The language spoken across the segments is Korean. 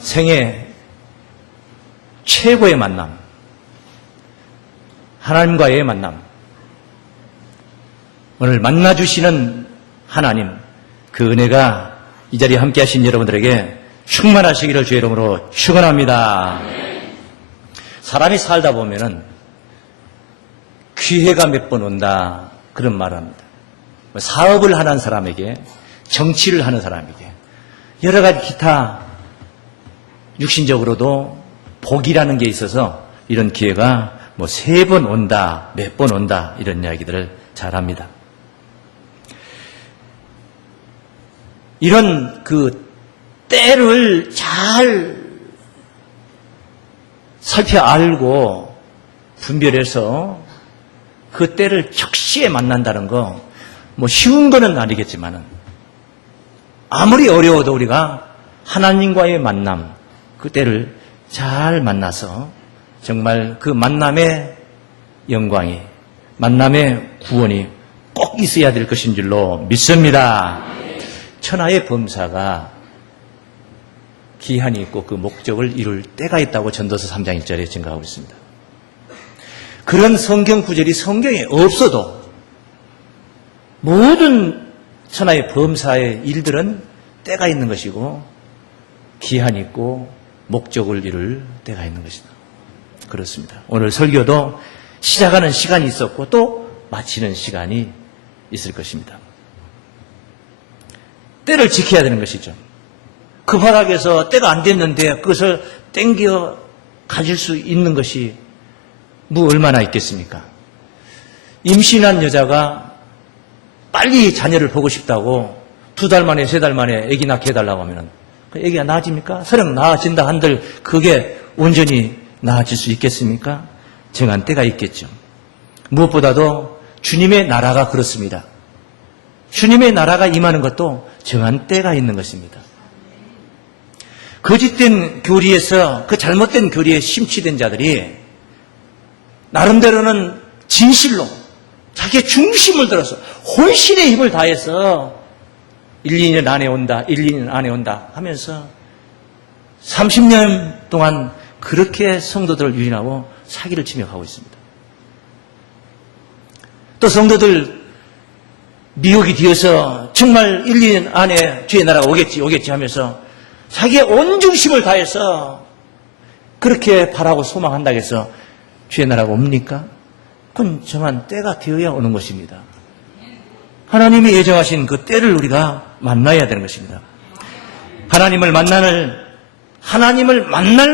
생애 최고의 만남, 하나님과의 만남, 오늘 만나주시는 하나님, 그 은혜가 이 자리에 함께 하신 여러분들에게 충만하시기를 주의 이름으로 축원합니다. 사람이 살다 보면은 기회가 몇 번 온다 그런 말을 합니다. 사업을 하는 사람에게, 정치를 하는 사람에게, 여러 가지 기타 육신적으로도 복이라는 게 있어서 이런 기회가 뭐 3번 온다, 몇 번 온다 이런 이야기들을 잘 합니다. 이런 그 때를 잘 살펴 알고 분별해서 그 때를 적시에 만난다는 거 뭐 쉬운 거는 아니겠지만은 아무리 어려워도 우리가 하나님과의 만남, 그 때를 잘 만나서 정말 그 만남의 영광이, 만남의 구원이 꼭 있어야 될 것인 줄로 믿습니다. 천하의 범사가 기한이 있고 그 목적을 이룰 때가 있다고 전도서 3장 1절에 증가하고 있습니다. 그런 성경 구절이 성경에 없어도 모든 천하의 범사의 일들은 때가 있는 것이고 기한이 있고 목적을 이룰 때가 있는 것이다. 그렇습니다. 오늘 설교도 시작하는 시간이 있었고 또 마치는 시간이 있을 것입니다. 때를 지켜야 되는 것이죠. 급하게서 때가 안 됐는데 그것을 땡겨 가질 수 있는 것이 뭐 얼마나 있겠습니까? 임신한 여자가 빨리 자녀를 보고 싶다고 2달 만에 3달 만에 아기 낳게 해달라고 하면 그 아기가 나아집니까? 설령 나아진다 한들 그게 온전히 나아질 수 있겠습니까? 정한 때가 있겠죠. 무엇보다도 주님의 나라가 그렇습니다. 주님의 나라가 임하는 것도 정한 때가 있는 것입니다. 거짓된 교리에서, 그 잘못된 교리에 심취된 자들이 나름대로는 진실로 자기의 중심을 들어서 혼신의 힘을 다해서 1, 2년 안에 온다, 1, 2년 안에 온다 하면서 30년 동안 그렇게 성도들을 유인하고 사기를 치며 가고 있습니다. 또 성도들 미혹이 되어서 정말 1, 2년 안에 주의 나라가 오겠지 하면서 자기의 온 중심을 다해서 그렇게 바라고 소망한다고 해서 주의 나라가 옵니까? 그건 정한 때가 되어야 오는 것입니다. 하나님이 예정하신 그 때를 우리가 만나야 되는 것입니다. 하나님을 만날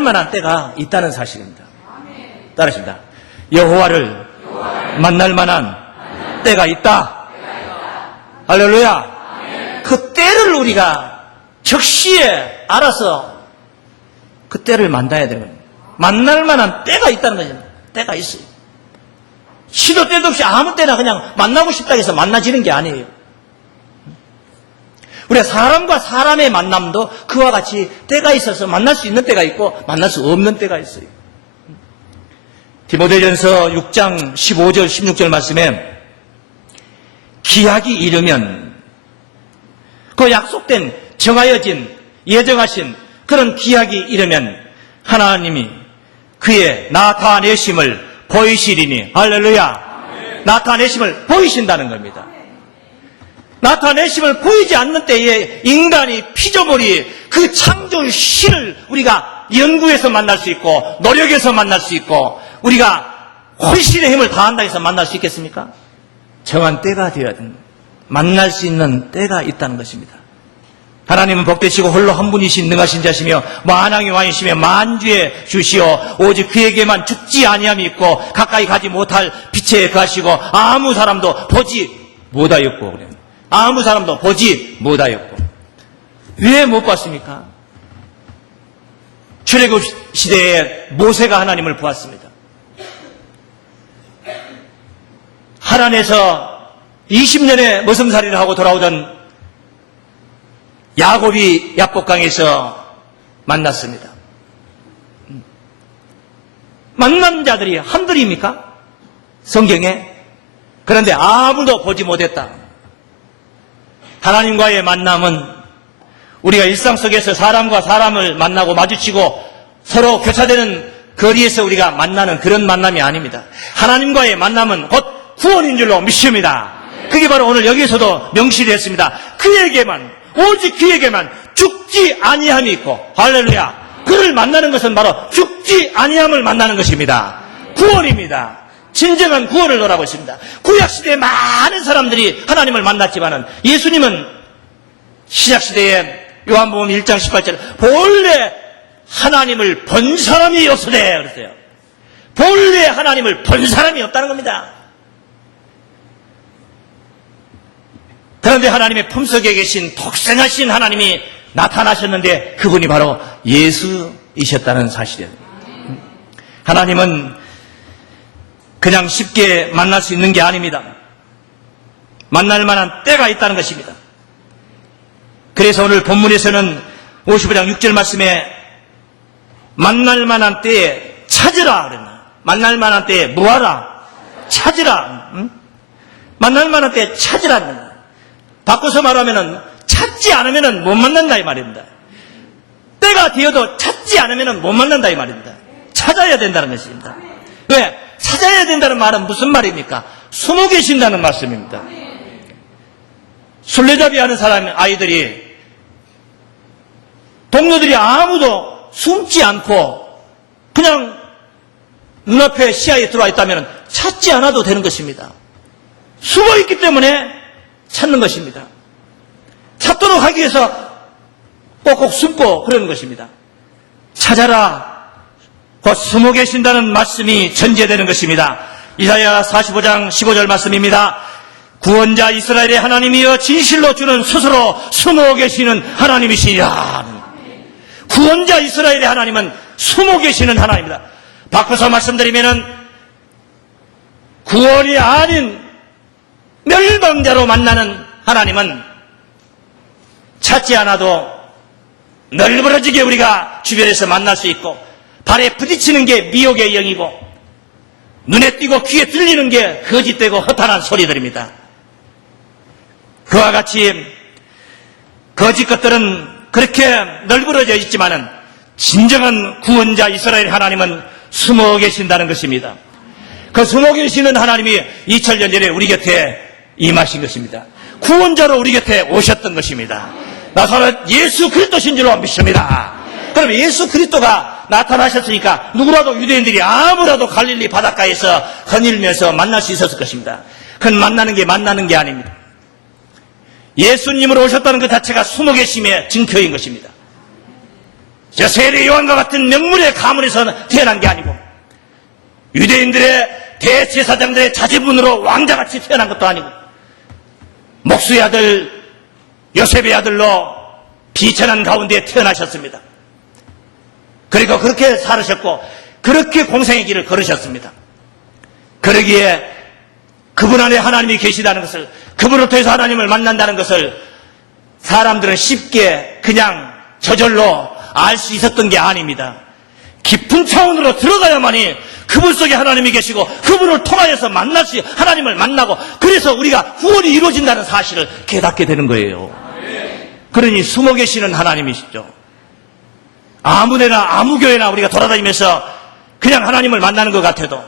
만한 때가 있다는 사실입니다. 따르십니다. 여호와를 만날 만한 때가 있다. 할렐루야. 그 때를 우리가 적시에 알아서 그 때를 만나야 되는 겁니다. 만날 만한 때가 있다는 거죠. 때가 있어요. 시도 때도 없이 아무 때나 그냥 만나고 싶다고 해서 만나지는 게 아니에요. 우리가 사람과 사람의 만남도 그와 같이 때가 있어서 만날 수 있는 때가 있고 만날 수 없는 때가 있어요. 디모데전서 6장 15절 16절 말씀에 기약이 이르면 그 약속된 정하여진 예정하신 그런 기약이 이르면 하나님이 그의 나타내심을 보이시리니 할렐루야. 나타내심을 보이신다는 겁니다. 나타내심을 보이지 않는 때에 인간이 피조물이 그 창조신을 우리가 연구해서 만날 수 있고 노력해서 만날 수 있고 우리가 혼신의 힘을 다한다 해서 만날 수 있겠습니까? 정한 때가 되어야 됩니다. 만날 수 있는 때가 있다는 것입니다. 하나님은 복되시고 홀로 한 분이신 능하신 자시며 만왕의 왕이시며 만주의 주시오 오직 그에게만 죽지 아니함이 있고 가까이 가지 못할 빛에 거하시고 아무 사람도 보지 못하였고 그래요. 아무 사람도 보지 못하였고 왜 못 봤습니까? 출애굽 시대에 모세가 하나님을 보았습니다. 하란에서 20년의 머슴살이를 하고 돌아오던 야곱이 야복강에서 만났습니다. 만난 자들이 한둘입니까? 성경에? 그런데 아무도 보지 못했다. 하나님과의 만남은 우리가 일상 속에서 사람과 사람을 만나고 마주치고 서로 교차되는 거리에서 우리가 만나는 그런 만남이 아닙니다. 하나님과의 만남은 곧 구원인 줄로 믿습니다. 그게 바로 오늘 여기서도 명시를 했습니다. 그에게만, 오직 그에게만 죽지 아니함이 있고, 할렐루야. 그를 만나는 것은 바로 죽지 아니함을 만나는 것입니다. 구원입니다. 진정한 구원을 논하고 있습니다. 구약시대에 많은 사람들이 하나님을 만났지만은 예수님은 신약시대에 요한복음 1장 18절 본래 하나님을 본 사람이 없으되 그랬어요. 본래 하나님을 본 사람이 없다는 겁니다. 그런데 하나님의 품속에 계신 독생하신 하나님이 나타나셨는데 그분이 바로 예수이셨다는 사실이에요. 하나님은 그냥 쉽게 만날 수 있는 게 아닙니다. 만날 만한 때가 있다는 것입니다. 그래서 오늘 본문에서는 55장 6절 말씀에 만날 만한 때에 찾으라 그랬나? 만날 만한 때에 뭐하라? 찾으라. 응? 만날 만한 때에 찾으라. 바꿔서 말하면은 찾지 않으면은 못 만난다 이 말입니다. 때가 되어도 찾지 않으면은 못 만난다 이 말입니다. 찾아야 된다는 것입니다. 왜? 찾아야 된다는 말은 무슨 말입니까? 숨어 계신다는 말씀입니다. 술래잡이 하는 사람, 아이들이, 동료들이 아무도 숨지 않고 그냥 눈앞에 시야에 들어와 있다면 찾지 않아도 되는 것입니다. 숨어 있기 때문에 찾는 것입니다. 찾도록 하기 위해서 꼭꼭 숨고 그러는 것입니다. 찾아라. 곧 숨어 계신다는 말씀이 전제되는 것입니다. 이사야 45장 15절 말씀입니다. 구원자 이스라엘의 하나님이여 진실로 주는 스스로 숨어 계시는 하나님이시라. 구원자 이스라엘의 하나님은 숨어 계시는 하나님입니다. 바꿔서 말씀드리면은 구원이 아닌 멸망자로 만나는 하나님은 찾지 않아도 널브러지게 우리가 주변에서 만날 수 있고 발에 부딪히는 게 미혹의 영이고 눈에 띄고 귀에 들리는 게 거짓되고 허탄한 소리들입니다. 그와 같이 거짓 것들은 그렇게 널브러져 있지만은 진정한 구원자 이스라엘 하나님은 숨어 계신다는 것입니다. 그 숨어 계시는 하나님이 2000년 전에 우리 곁에 임하신 것입니다. 구원자로 우리 곁에 오셨던 것입니다. 나사렛 예수 그리스도신 줄로 믿습니다. 그럼 예수 그리스도가 나타나셨으니까 누구라도 유대인들이 아무라도 갈릴리 바닷가에서 거닐면서 만날 수 있었을 것입니다. 그건 만나는 게 아닙니다. 예수님으로 오셨다는 것 자체가 숨어 계심의 증거인 것입니다. 저 세례 요한과 같은 명물의 가문에서 태어난 게 아니고 유대인들의 대제사장들의 자제분으로 왕자같이 태어난 것도 아니고 목수의 아들 요셉의 아들로 비천한 가운데 태어나셨습니다. 그리고 그렇게 살으셨고 그렇게 공생의 길을 걸으셨습니다. 그러기에 그분 안에 하나님이 계시다는 것을, 그분을 통해서 하나님을 만난다는 것을 사람들은 쉽게 그냥 저절로 알 수 있었던 게 아닙니다. 깊은 차원으로 들어가야만이 그분 속에 하나님이 계시고 그분을 통하여서 하나님을 만나고 그래서 우리가 구원이 이루어진다는 사실을 깨닫게 되는 거예요. 그러니 숨어 계시는 하나님이시죠. 아무데나 아무 교회나 우리가 돌아다니면서 그냥 하나님을 만나는 것 같아도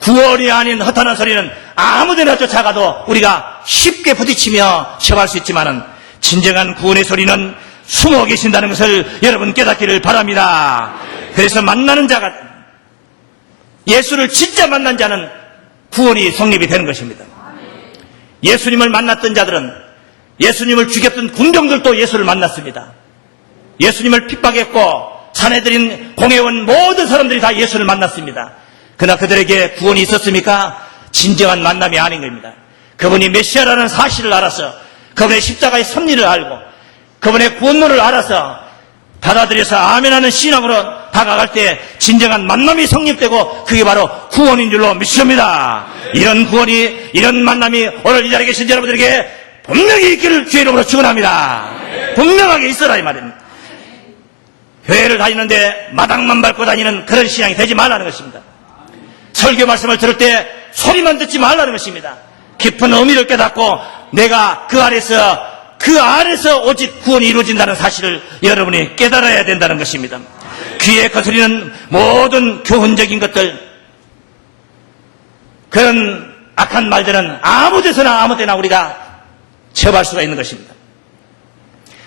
구원이 아닌 허탄한 소리는 아무데나 쫓아가도 우리가 쉽게 부딪히며 쉬어갈 수 있지만은 진정한 구원의 소리는 숨어 계신다는 것을 여러분 깨닫기를 바랍니다. 그래서 만나는 자가, 예수를 진짜 만난 자는 구원이 성립이 되는 것입니다. 예수님을 만났던 자들은, 예수님을 죽였던 군병들도 예수를 만났습니다. 예수님을 핍박했고 사내들인 공회원 모든 사람들이 다 예수를 만났습니다. 그러나 그들에게 구원이 있었습니까? 진정한 만남이 아닌 겁니다. 그분이 메시아라는 사실을 알아서, 그분의 십자가의 섭리를 알고 그분의 구원론을 알아서 받아들여서 아멘하는 신앙으로 다가갈 때 진정한 만남이 성립되고 그게 바로 구원인 줄로 믿습니다. 이런 구원이, 이런 만남이 오늘 이 자리에 계신 여러분들에게 분명히 있기를 주의 이름으로 축원합니다. 분명하게 있어라 이 말입니다. 교회를 다니는데 마당만 밟고 다니는 그런 신앙이 되지 말라는 것입니다. 설교 말씀을 들을 때 소리만 듣지 말라는 것입니다. 깊은 의미를 깨닫고 내가 그 아래서 그 안에서 오직 구원이 이루어진다는 사실을 여러분이 깨달아야 된다는 것입니다. 귀에 거스리는 모든 교훈적인 것들, 그런 악한 말들은 아무 데서나 아무 때나 우리가 접할 수가 있는 것입니다.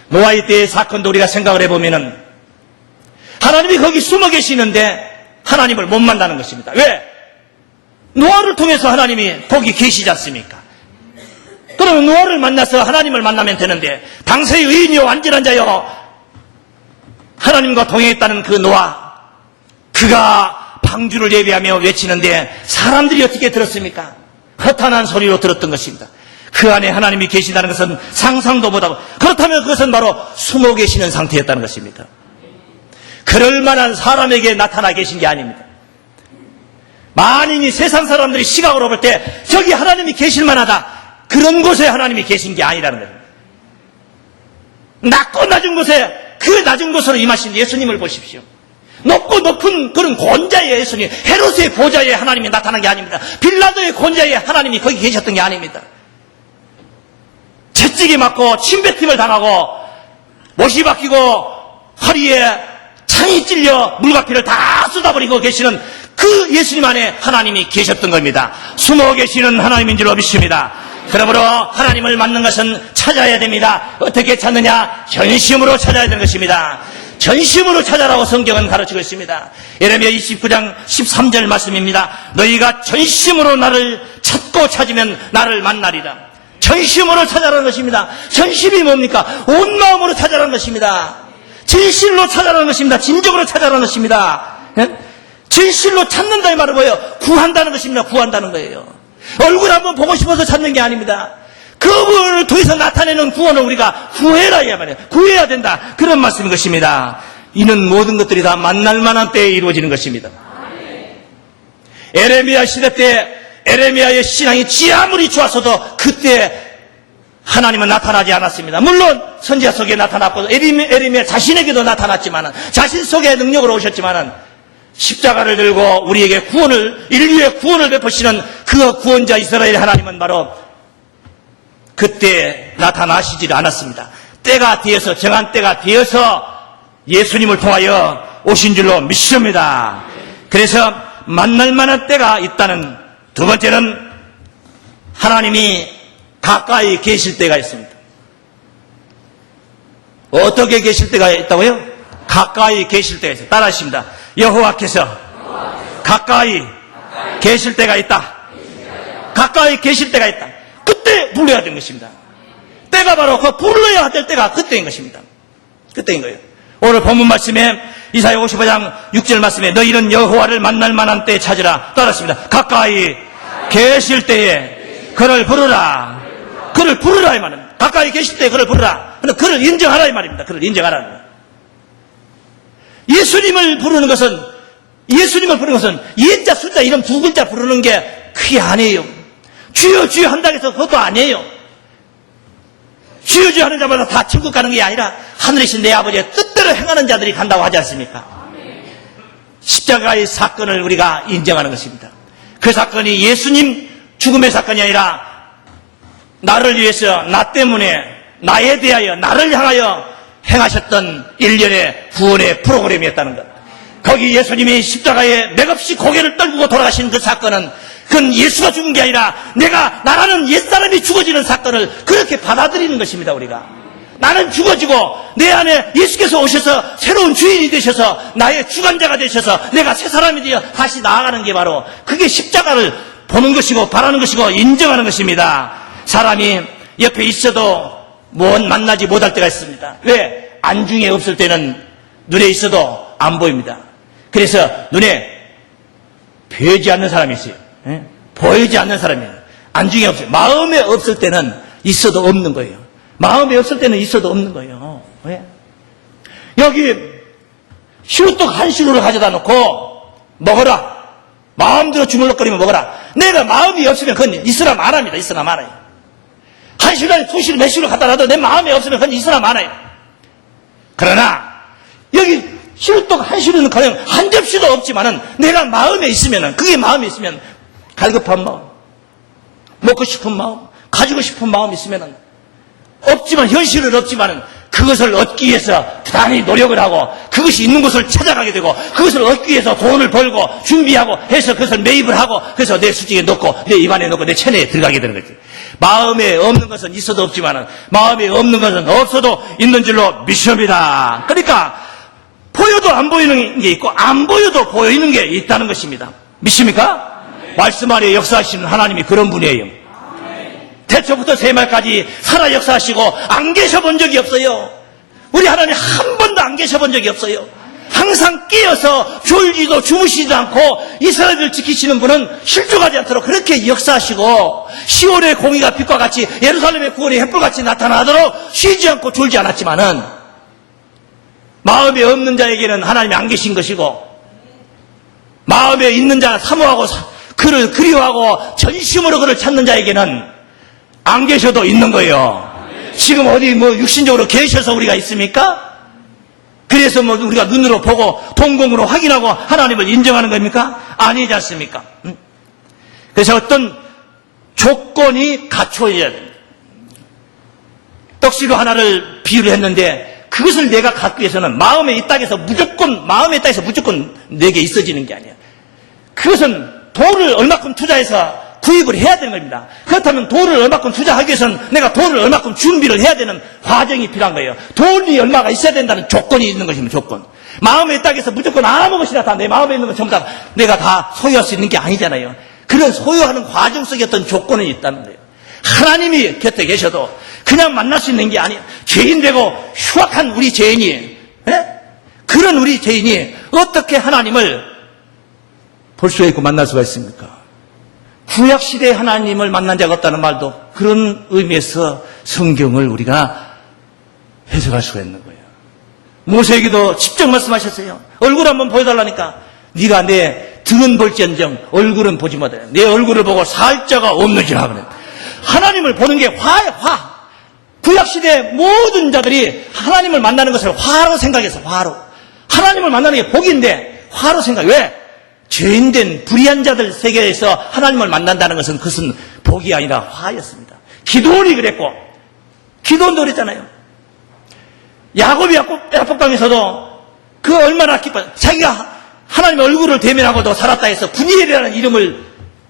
노아의 때의 사건도 우리가 생각을 해보면은 하나님이 거기 숨어 계시는데 하나님을 못 만나는 것입니다. 왜? 노아를 통해서 하나님이 거기 계시지 않습니까? 그러면 노아를 만나서 하나님을 만나면 되는데, 당세의 의인이요 완전한 자요 하나님과 동행했다는 그 노아, 그가 방주를 예비하며 외치는데 사람들이 어떻게 들었습니까? 허탄한 소리로 들었던 것입니다. 그 안에 하나님이 계시다는 것은 상상도 못하고, 그렇다면 그것은 바로 숨어 계시는 상태였다는 것입니다. 그럴 만한 사람에게 나타나 계신 게 아닙니다. 만인이 세상 사람들이 시각으로 볼 때 저기 하나님이 계실 만하다, 그런 곳에 하나님이 계신 게 아니라는 거예요. 낮고 낮은 곳에, 그 낮은 곳으로 임하신 예수님을 보십시오. 높고 높은 그런 권자의 예수님, 헤롯의 보좌에 하나님이 나타난 게 아닙니다. 빌라도의 권자에 하나님이 거기 계셨던 게 아닙니다. 채찍이 맞고 침뱉힘을 당하고 못이 박히고 허리에 창이 찔려 물과피를 다 쏟아버리고 계시는 그 예수님 안에 하나님이 계셨던 겁니다. 숨어 계시는 하나님인 줄 믿습니다. 그러므로 하나님을 만난 것은 찾아야 됩니다. 어떻게 찾느냐? 전심으로 찾아야 되는 것입니다. 전심으로 찾아라고 성경은 가르치고 있습니다. 예레미야 29장 13절 말씀입니다. 너희가 전심으로 나를 찾고 찾으면 나를 만나리라. 전심으로 찾아라는 것입니다. 전심이 뭡니까? 온 마음으로 찾아라는 것입니다. 진실로 찾아라는 것입니다. 진정으로 찾아라는 것입니다. 진실로 찾는다 이 말은 뭐예요? 구한다는 것입니다. 구한다는 거예요. 얼굴 한번 보고 싶어서 찾는 게 아닙니다. 그분을 통해서 나타내는 구원을 우리가 구해라 이 말이에요. 구해야 된다, 그런 말씀인 것입니다. 이는 모든 것들이 다 만날 만한 때에 이루어지는 것입니다. 에레미야 시대 때 에레미야의 신앙이 아무리 좋았어도 그때 하나님은 나타나지 않았습니다. 물론 선지자 속에 나타났고 에레미야 자신에게도 나타났지만, 자신 속에 능력으로 오셨지만, 십자가를 들고 우리에게 구원을, 인류의 구원을 베푸시는 그 구원자 이스라엘 하나님은 바로 그때 나타나시지 않았습니다. 때가 되어서, 정한 때가 되어서 예수님을 통하여 오신 줄로 믿습니다. 그래서 만날 만한 때가 있다는, 두 번째는 하나님이 가까이 계실 때가 있습니다. 어떻게 계실 때가 있다고요? 가까이 계실 때가 있어요. 따라하십니다. 여호와께서 가까이 계실 때가 있다. 가까이 계실 때가 있다. 그때 불러야 되는 것입니다. 때가 바로 그 불러야 될 때가 그때인 것입니다. 그때인 거예요. 오늘 본문 말씀에 이사야 55장 6절 말씀에 너희는 여호와를 만날 만한 때에 찾으라. 따랐습니다. 가까이 계실 때에 그를 부르라. 그를 부르라 이 말입니다. 가까이 계실 때에 그를 부르라. 그를 인정하라 이 말입니다. 그를 인정하라. 예수님을 부르는 것은 예자 숫자 이름 두 글자 부르는 게 그게 아니에요. 주여 주여 한다고 해서 그것도 아니에요. 주여 주여 하는 자마다 다 천국 가는 게 아니라 하늘이신 내 아버지의 뜻대로 행하는 자들이 간다고 하지 않습니까? 십자가의 사건을 우리가 인정하는 것입니다. 그 사건이 예수님 죽음의 사건이 아니라 나를 위해서, 나 때문에, 나에 대하여, 나를 향하여 행하셨던 일련의 구원의 프로그램이었다는 것. 거기 예수님이 십자가에 맥없이 고개를 떨구고 돌아가신 그 사건은, 그건 예수가 죽은 게 아니라 나라는 옛사람이 죽어지는 사건을 그렇게 받아들이는 것입니다. 우리가 나는 죽어지고 내 안에 예수께서 오셔서 새로운 주인이 되셔서 나의 주관자가 되셔서 내가 새 사람이 되어 다시 나아가는 게 바로, 그게 십자가를 보는 것이고 바라는 것이고 인정하는 것입니다. 사람이 옆에 있어도 만나지 못할 때가 있습니다. 왜? 안중에 없을 때는 눈에 있어도 안 보입니다. 그래서 눈에 보이지 않는 사람이 있어요. 보이지 않는 사람이에요. 안중에 없어요. 마음에 없을 때는 있어도 없는 거예요. 마음에 없을 때는 있어도 없는 거예요. 왜? 여기 시루떡 한 시루를 가져다 놓고 먹어라. 마음대로 주물럭거리면 먹어라. 내가 마음이 없으면 그건 있으나 마나입니다. 있으나 마나요. 한 시루 안에 두 시루 몇 시루 갖다 놔도 내 마음에 없으면 그건 있으나 마나요. 그러나 여기 시루떡 한 시루는 그냥 한 접시도 없지만은 내가 마음에 있으면은, 그게 마음에 있으면, 갈급한 마음, 먹고 싶은 마음, 가지고 싶은 마음 있으면은 없지만, 현실은 없지만은 그것을 얻기 위해서 부단히 노력을 하고 그것이 있는 곳을 찾아가게 되고 그것을 얻기 위해서 돈을 벌고 준비하고 해서 그것을 매입을 하고 그래서 내 수중에 넣고 내 입안에 넣고 내 체내에 들어가게 되는 거지. 마음에 없는 것은 있어도 없지만은 마음에 없는 것은 없어도 있는 줄로 믿습니다. 그러니까 보여도 안 보이는 게 있고 안 보여도 보이는 게 있다는 것입니다. 믿습니까? 말씀 안에 역사하시는 하나님이 그런 분이에요. 태초부터 세말까지 살아 역사하시고 안 계셔본 적이 없어요. 우리 하나님 한 번도 안 계셔본 적이 없어요. 항상 깨어서 졸지도 주무시지도 않고 이스라엘을 지키시는 분은 실족하지 않도록 그렇게 역사하시고 10월의 공의가 빛과 같이 예루살렘의 구원이 햇불같이 나타나도록 쉬지 않고 졸지 않았지만은 마음에 없는 자에게는 하나님이 안 계신 것이고 마음에 있는 자는 사모하고 그를 그리워하고 전심으로 그를 찾는 자에게는 안 계셔도 있는 거예요. 지금 어디 육신적으로 계셔서 우리가 있습니까? 그래서 우리가 눈으로 보고 동공으로 확인하고 하나님을 인정하는 겁니까? 아니지 않습니까? 그래서 어떤 조건이 갖춰져야 됩니다. 떡시루 하나를 비유를 했는데 그것을 내가 갖기 위해서는 마음에 이 땅에서 무조건 내게 있어지는 게 아니야. 그것은 돈을 얼마큼 투자해서 구입을 해야 되는 겁니다. 그렇다면 돈을 얼마큼 투자하기 위해서는 내가 돈을 얼마큼 준비를 해야 되는 과정이 필요한 거예요. 돈이 얼마가 있어야 된다는 조건이 있는 것입니다. 조건. 마음의 땅에서 무조건 아무 것이나 다 내 마음에 있는 것 전부 다 내가 다 소유할 수 있는 게 아니잖아요. 그런 소유하는 과정 속에 어떤 조건이 있다는 거예요. 하나님이 곁에 계셔도 그냥 만날 수 있는 게 아니에요. 죄인 되고 흉악한 우리 죄인이 그런 우리 죄인이 어떻게 하나님을 볼 수 있고 만날 수가 있습니까? 구약시대에 하나님을 만난 자가 없다는 말도 그런 의미에서 성경을 우리가 해석할 수가 있는 거예요. 모세에게도 직접 말씀하셨어요. 얼굴 한번 보여달라니까 네가 내 등은 볼지언정 얼굴은 보지 못해. 내 얼굴을 보고 살 자가 없느니라 그래. 하나님을 보는 게 화예요. 화. 구약시대 모든 자들이 하나님을 만나는 것을 화로 생각해서 화로. 하나님을 만나는 게 복인데 화로 생각해. 왜? 죄인된 불의한 자들 세계에서 하나님을 만난다는 것은 그것은 복이 아니라 화였습니다. 기도원이 그랬고 기도원도 그랬잖아요. 야곱이 야복강에서도 그 얼마나 기뻐 자기가 하나님의 얼굴을 대면하고도 살았다 해서 분이엘이라는 이름을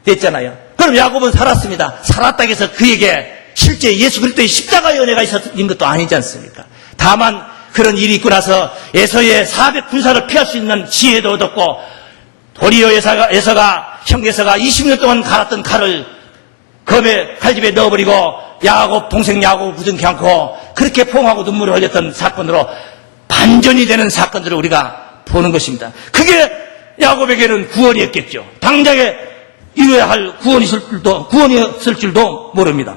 댔잖아요. 그럼 야곱은 살았습니다. 살았다 해서 그에게 실제 예수 그리스도의 십자가의 은혜가 있었던 것도 아니지 않습니까? 다만 그런 일이 있고 나서 에서의 400군사를 피할 수 있는 지혜도 얻었고 도리어 형 에서가 20년 동안 갈았던 칼을 검에 칼집에 넣어버리고 야곱 동생 야곱을 부둥켜 안고 그렇게 포옹하고 눈물을 흘렸던 사건으로 반전이 되는 사건들을 우리가 보는 것입니다. 그게 야곱에게는 구원이었겠죠. 당장에 이루어야 할 구원이었을 줄도 모릅니다.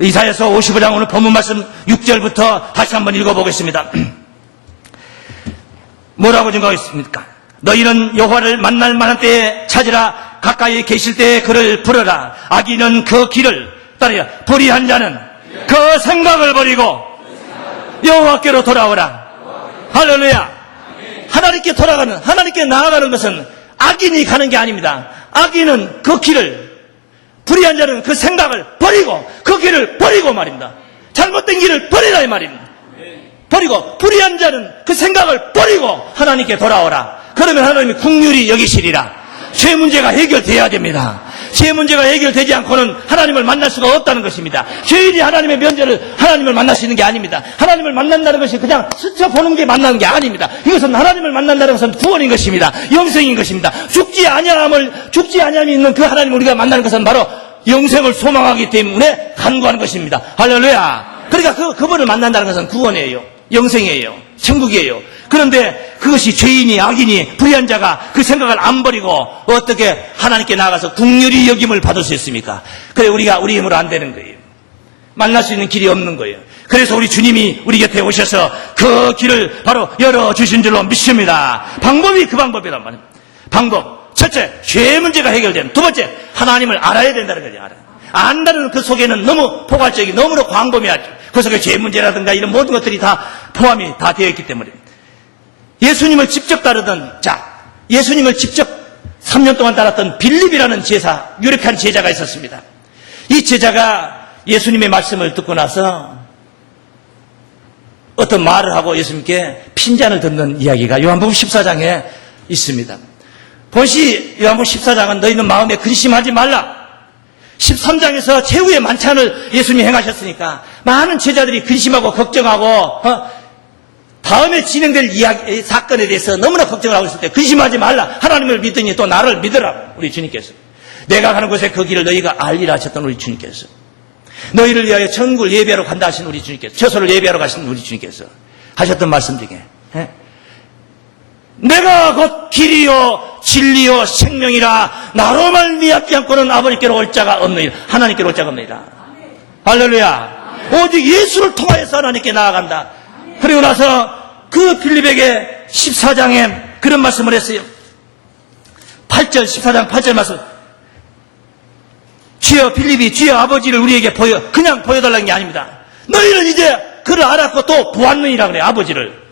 이사야서 55장 오늘 본문 말씀 6절부터 다시 한번 읽어보겠습니다. 뭐라고 증거하겠습니까? 너희는 여호와를 만날 만한 때에 찾으라. 가까이 계실 때에 그를 부르라. 악인은 그 길을 따르라. 불의한 자는 그 생각을 버리고 여호와께로 돌아오라. 할렐루야. 하나님께 돌아가는, 하나님께 나아가는 것은 악인이 가는 게 아닙니다. 악인은 그 길을, 불의한 자는 그 생각을 버리고 그 길을 버리고 말입니다. 잘못된 길을 버리라 이 말입니다. 버리고 불의한 자는 그 생각을 버리고 하나님께 돌아오라. 그러면 하나님이 긍휼히 여기시리라. 죄 문제가 해결돼야 됩니다. 죄 문제가 해결되지 않고는 하나님을 만날 수가 없다는 것입니다. 죄인이 하나님의 면제를 하나님을 만날 수 있는 게 아닙니다. 하나님을 만난다는 것이 그냥 스쳐보는 게 만나는 게 아닙니다. 이것은 하나님을 만난다는 것은 구원인 것입니다. 영생인 것입니다. 죽지 아니함이 있는 그 하나님을 우리가 만나는 것은 바로 영생을 소망하기 때문에 간구하는 것입니다. 할렐루야. 그러니까 그분을 만난다는 것은 구원이에요. 영생이에요. 천국이에요. 그런데 그것이 죄인이 악인이 불의한 자가 그 생각을 안 버리고 어떻게 하나님께 나아가서 긍휼히 여김을 받을 수 있습니까? 그래 우리 힘으로 안 되는 거예요. 만날 수 있는 길이 없는 거예요. 그래서 우리 주님이 우리 곁에 오셔서 그 길을 바로 열어주신 줄로 믿습니다. 방법이 그 방법이란 말입니다. 방법 첫째, 죄 문제가 해결되는. 두 번째, 하나님을 알아야 된다는 거죠. 안다는 그 속에는 너무 포괄적이 너무나 광범위하죠. 그 속에 죄 문제라든가 이런 모든 것들이 다 포함이 다 되어 있기 때문에 예수님을 직접 예수님을 직접 3년 동안 따랐던 빌립이라는 유력한 제자가 있었습니다. 이 제자가 예수님의 말씀을 듣고 나서 어떤 말을 하고 예수님께 핀잔을 듣는 이야기가 요한복음 14장에 있습니다. 본시 요한복음 14장은 너희는 마음에 근심하지 말라. 13장에서 최후의 만찬을 예수님이 행하셨으니까 많은 제자들이 근심하고 걱정하고 다음에 진행될 이야기, 사건에 대해서 너무나 걱정을 하고 있을 때 근심하지 말라. 하나님을 믿으니 또 나를 믿으라. 우리 주님께서. 내가 가는 곳에 그 길을 너희가 알리라 하셨던 우리 주님께서. 너희를 위하여 천국을 예배하러 간다 하신 우리 주님께서. 처소를 예배하러 가신 우리 주님께서 하셨던 말씀 중에 내가 곧 길이요 진리요 생명이라 나로 말미암지 않고는 아버지께로 올 자가 없느니라. 하나님께로 올 자가 없느니라. 할렐루야. 오직 예수를 통하여서 하나님께 나아간다. 그리고 나서 그 빌립에게 14장에 그런 말씀을 했어요. 8절 14장 8절 말씀. 주여 빌립이 주여 아버지를 우리에게 그냥 보여달라는 게 아닙니다. 너희는 이제 그를 알았고 또 보았느니라 그래. 아버지를.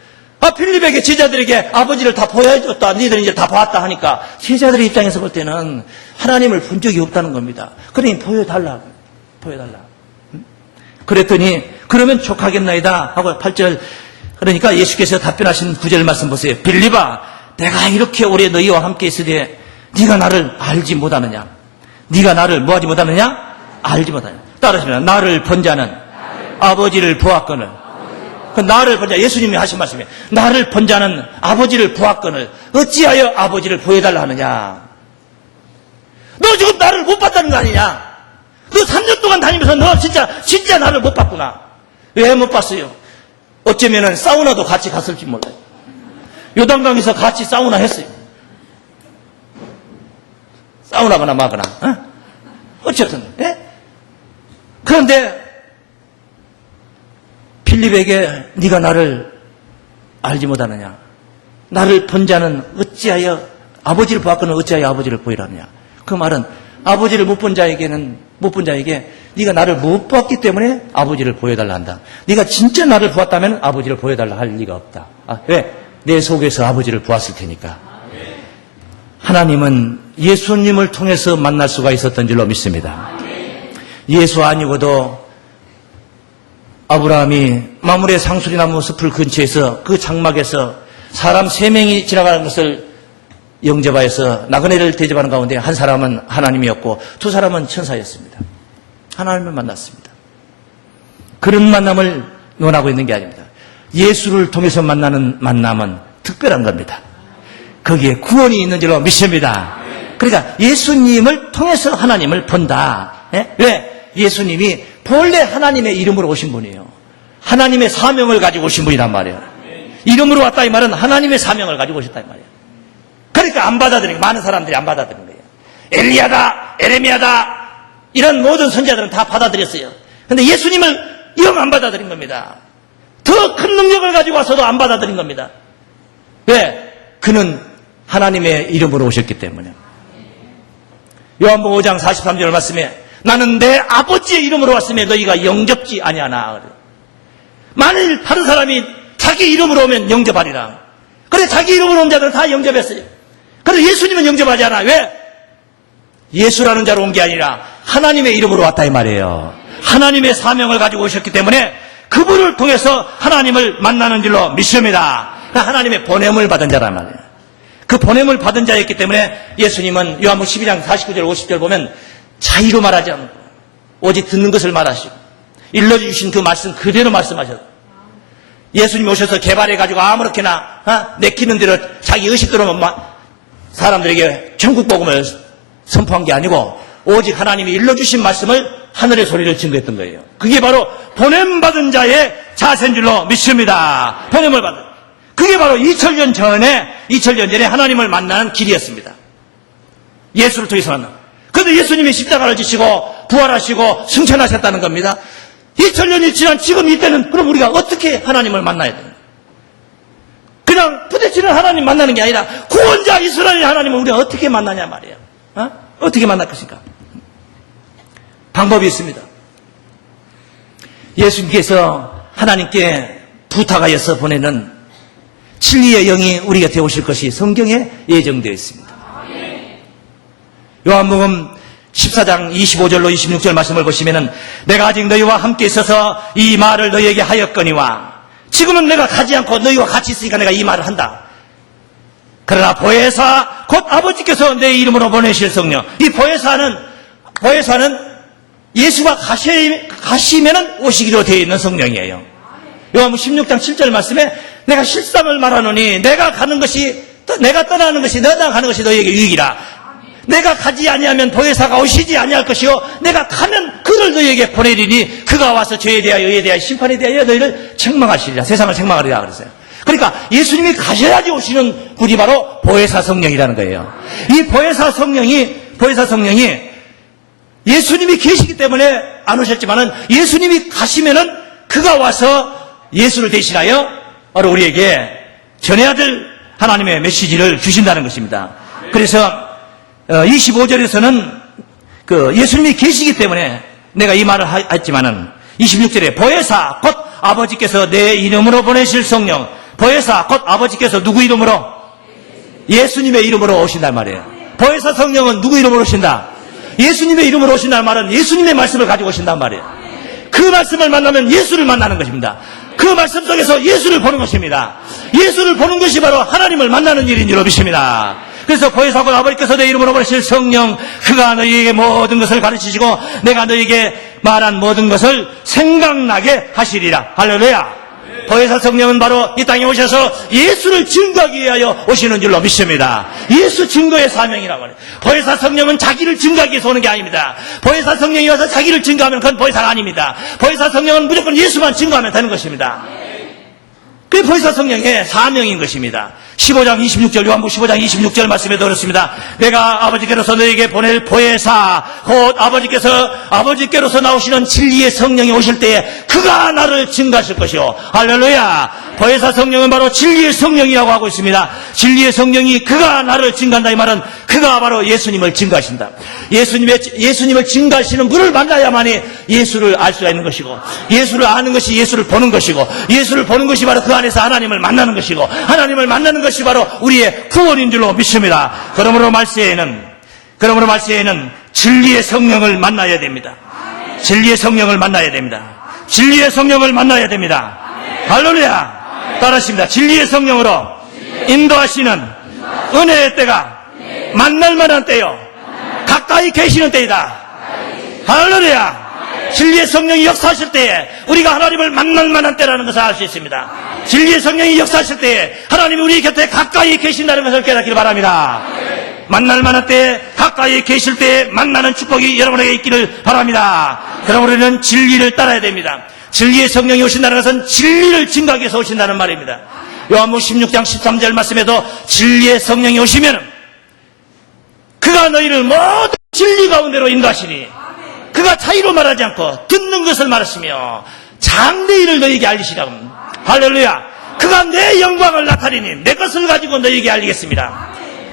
빌립에게 제자들에게 아버지를 다 보여줬다. 너희들은 이제 다 봤다 하니까 제자들의 입장에서 볼 때는 하나님을 본 적이 없다는 겁니다. 그러니 보여달라. 그랬더니 그러면 족하겠나이다 하고 8절. 그러니까 예수께서 답변하신 9절 말씀 보세요. 빌립아, 내가 이렇게 오래 너희와 함께 있으되 네가 나를 알지 못하느냐? 네가 나를 뭐하지 못하느냐? 알지 못하느냐? 따라하시면 나를 본 자는 아버지를 보았거늘. 그 나를 본 자, 예수님이 하신 말씀이에요. 나를 본 자는 아버지를 보았거늘 어찌하여 아버지를 보여달라 하느냐? 너 지금 나를 못 봤다는 거 아니냐? 너 3년 동안 다니면서 너 진짜 나를 못 봤구나. 왜 못 봤어요? 어쩌면은 사우나도 같이 갔을지 몰라요. 요단강에서 같이 사우나 했어요. 사우나거나 마거나. 어쨌든. 그런데 빌립에게 네가 나를 알지 못하느냐? 나를 본 자는 어찌하여 아버지를 보았거늘 어찌하여 아버지를 보이라느냐? 그 말은 아버지를 못 본 자에게 네가 나를 못 보았기 때문에 아버지를 보여달라 한다. 네가 진짜 나를 보았다면 아버지를 보여달라 할 리가 없다. 왜? 내 속에서 아버지를 보았을 테니까. 하나님은 예수님을 통해서 만날 수가 있었던 줄로 믿습니다. 예수 아니고도 아브라함이 마므레 상수리나무 숲을 근처에서 그 장막에서 사람 3명이 지나가는 것을 영접하여서 나그네를 대접하는 가운데 한 사람은 하나님이었고 2 사람은 천사였습니다. 하나님을 만났습니다. 그런 만남을 원하고 있는 게 아닙니다. 예수를 통해서 만나는 만남은 특별한 겁니다. 거기에 구원이 있는 줄로 믿습니다. 그러니까 예수님을 통해서 하나님을 본다. 왜? 예수님이 본래 하나님의 이름으로 오신 분이에요. 하나님의 사명을 가지고 오신 분이란 말이에요. 이름으로 왔다 이 말은 하나님의 사명을 가지고 오셨다 이 말이에요. 그러니까 안 받아들이는 거예요. 많은 사람들이 안 받아들이는 거예요. 엘리야다, 에레미야다 이런 모든 선지자들은 다 받아들였어요. 그런데 예수님을 영 안 받아들인 겁니다. 더 큰 능력을 가지고 와서도 안 받아들인 겁니다. 왜? 그는 하나님의 이름으로 오셨기 때문에. 요한복음 5장 43절 말씀에 나는 내 아버지의 이름으로 왔으며 너희가 영접지 아니하나. 만일 다른 사람이 자기 이름으로 오면 영접하리라. 그래 자기 이름으로 온 자들은 다 영접했어요. 그런데 예수님은 영접하지 않아. 왜? 예수라는 자로 온 게 아니라 하나님의 이름으로 왔다 이 말이에요. 하나님의 사명을 가지고 오셨기 때문에 그분을 통해서 하나님을 만나는 줄로 믿습니다. 하나님의 보냄을 받은 자란 말이에요. 그 보냄을 받은 자였기 때문에 예수님은 요한복음 12장 49절 50절 보면 자의로 말하지 않고 오직 듣는 것을 말하시고 일러주신 그 말씀 그대로 말씀하셨어요. 예수님이 오셔서 개발해가지고 아무렇게나 내키는 대로 자기 의식대로 사람들에게 천국 복음을 선포한 게 아니고 오직 하나님이 일러주신 말씀을 하늘의 소리를 증거했던 거예요. 그게 바로 보냄받은 자의 자세인 줄로 믿습니다. 보냄을 받은. 그게 바로 2000년 전에 하나님을 만나는 길이었습니다. 예수를 통해서 만나. 그런데 예수님이 십자가를 지시고 부활하시고 승천하셨다는 겁니다. 2000년이 지난 지금 이때는 그럼 우리가 어떻게 하나님을 만나야 되는 거예요? 그냥 부대찌는 하나님 만나는 게 아니라 구원자 이스라엘 하나님을 우리가 어떻게 만나냐 말이에요. 어떻게 만날 것인가? 방법이 있습니다. 예수님께서 하나님께 부탁하여서 보내는 진리의 영이 우리 곁에 오실 것이 성경에 예정되어 있습니다. 요한복음 14장 25절로 26절 말씀을 보시면은 내가 아직 너희와 함께 있어서 이 말을 너희에게 하였거니와 지금은 내가 가지 않고 너희와 같이 있으니까 내가 이 말을 한다. 그러나 보혜사 곧 아버지께서 내 이름으로 보내실 성령. 이 보혜사는 예수가 가시면은 오시기로 되어 있는 성령이에요. 요한복음 16장 7절 말씀에 내가 실상을 말하노니 내가 떠나는 것이 너희가 가는 것이 너희에게 유익이라. 내가 가지 아니하면 보혜사가 오시지 아니할 것이요 내가 가면 그를 너희에게 보내리니 그가 와서 죄에 대하여 의에 대하여 심판에 대하여 너희를 책망하시리라. 세상을 책망하리라 그랬어요. 그러니까 예수님이 가셔야지 오시는 분이 바로 보혜사 성령이라는 거예요. 이 보혜사 성령이 예수님이 계시기 때문에 안 오셨지만은 예수님이 가시면은 그가 와서 예수를 대신하여 바로 우리에게 전해야 될 하나님의 메시지를 주신다는 것입니다. 그래서 25절에서는 예수님이 계시기 때문에 내가 이 말을 했지만은 26절에 보혜사 곧 아버지께서 내 이름으로 보내실 성령. 보혜사 곧 아버지께서 누구 이름으로? 예수님의 이름으로 오신단 말이에요. 보혜사 성령은 누구 이름으로 오신다? 예수님의 이름으로 오신다는 말은 예수님의 말씀을 가지고 오신단 말이에요. 그 말씀을 만나면 예수를 만나는 것입니다. 그 말씀 속에서 예수를 보는 것입니다. 예수를 보는 것이 바로 하나님을 만나는 일인 줄 믿습니다. 그래서 보혜사 곧 아버지께서 내 이름으로 보내실 성령, 그가 너희에게 모든 것을 가르치시고 내가 너희에게 말한 모든 것을 생각나게 하시리라. 할렐루야. 보혜사 성령은 바로 이 땅에 오셔서 예수를 증거하기 위하여 오시는 줄로 믿습니다. 예수 증거의 사명이라고 해요. 보혜사 성령은 자기를 증거하기 위해서 오는 게 아닙니다. 보혜사 성령이 와서 자기를 증거하면 그건 보혜사가 아닙니다. 보혜사 성령은 무조건 예수만 증거하면 되는 것입니다. 그게 보혜사 성령의 사명인 것입니다. 15장 26절, 요한복음 15장 26절 말씀에도 그렇습니다. 내가 아버지께로서 너에게 보낼 보혜사 곧 아버지께로서 나오시는 진리의 성령이 오실 때에 그가 나를 증거하실 것이요. 할렐루야. 보혜사 성령은 바로 진리의 성령이라고 하고 있습니다. 진리의 성령이 그가 나를 증거한다. 이 말은 그가 바로 예수님을 증거하신다. 예수님을 증거하시는 분을 만나야만이 예수를 알 수가 있는 것이고, 예수를 아는 것이 예수를 보는 것이고, 예수를 보는 것이 바로 그 안에서 하나님을 만나는 것이고, 하나님을 만나는 것이 바로 우리의 구원인 줄로 믿습니다. 그러므로 말세에는 진리의 성령을 만나야 됩니다. 진리의 성령을 만나야 됩니다. 진리의 성령을 만나야 됩니다. 할렐루야. 따라하십니다. 진리의 성령으로 인도하시는 은혜의 때가 만날 만한 때요, 가까이 계시는 때이다. 할렐루야. 진리의 성령이 역사하실 때에 우리가 하나님을 만날 만한 때라는 것을 알 수 있습니다. 진리의 성령이 역사하실 때에 하나님이 우리 곁에 가까이 계신다는 것을 깨닫기를 바랍니다. 만날 만한 때에 가까이 계실 때에 만나는 축복이 여러분에게 있기를 바랍니다. 그럼 우리는 진리를 따라야 됩니다. 진리의 성령이 오신다는 것은 진리를 증거하기 위해서 오신다는 말입니다. 요한복음 16장 13절 말씀에도 진리의 성령이 오시면 그가 너희를 모든 진리 가운데로 인도하시니 그가 차이로 말하지 않고 듣는 것을 말하시며 장래일을 너희에게 알리시라고. 할렐루야. 그가 내 영광을 나타내니 내 것을 가지고 너희에게 알리겠습니다.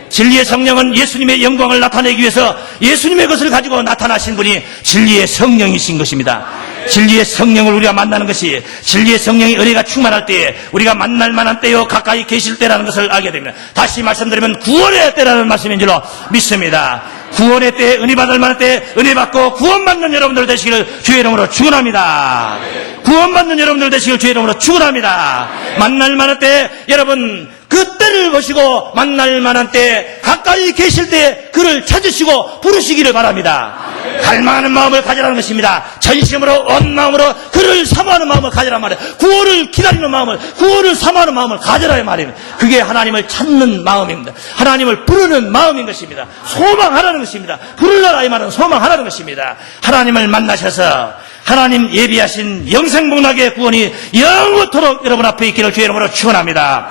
진리의 성령은 예수님의 영광을 나타내기 위해서 예수님의 것을 가지고 나타나신 분이 진리의 성령이신 것입니다. 진리의 성령을 우리가 만나는 것이, 진리의 성령의 은혜가 충만할 때에 우리가 만날 만한 때요, 가까이 계실 때라는 것을 알게 됩니다. 다시 말씀드리면 구원의 때라는 말씀인 줄로 믿습니다. 구원의 때, 은혜 받을 만한 때 은혜 받고 구원받는 여러분들 되시기를 주의 이름으로 축원합니다. 구원받는 여러분들 되시기를 주의 이름으로 축원합니다. 만날 만한 때 여러분 그 때를 보시고 만날 만한 때 가까이 계실 때 그를 찾으시고 부르시기를 바랍니다. 갈망하는 마음을 가지라는 것입니다. 전심으로 온 마음으로 그를 사모하는 마음을 가지란 말이에요. 구원을 기다리는 마음을, 구원을 사모하는 마음을 가지라 이 말이에요. 그게 하나님을 찾는 마음입니다. 하나님을 부르는 마음인 것입니다. 소망하라는 것입니다. 부르라 이 말은 소망하라는 것입니다. 하나님을 만나셔서 하나님 예비하신 영생복락의 구원이 영원토록 여러분 앞에 있기를 주의 이름으로 축원합니다.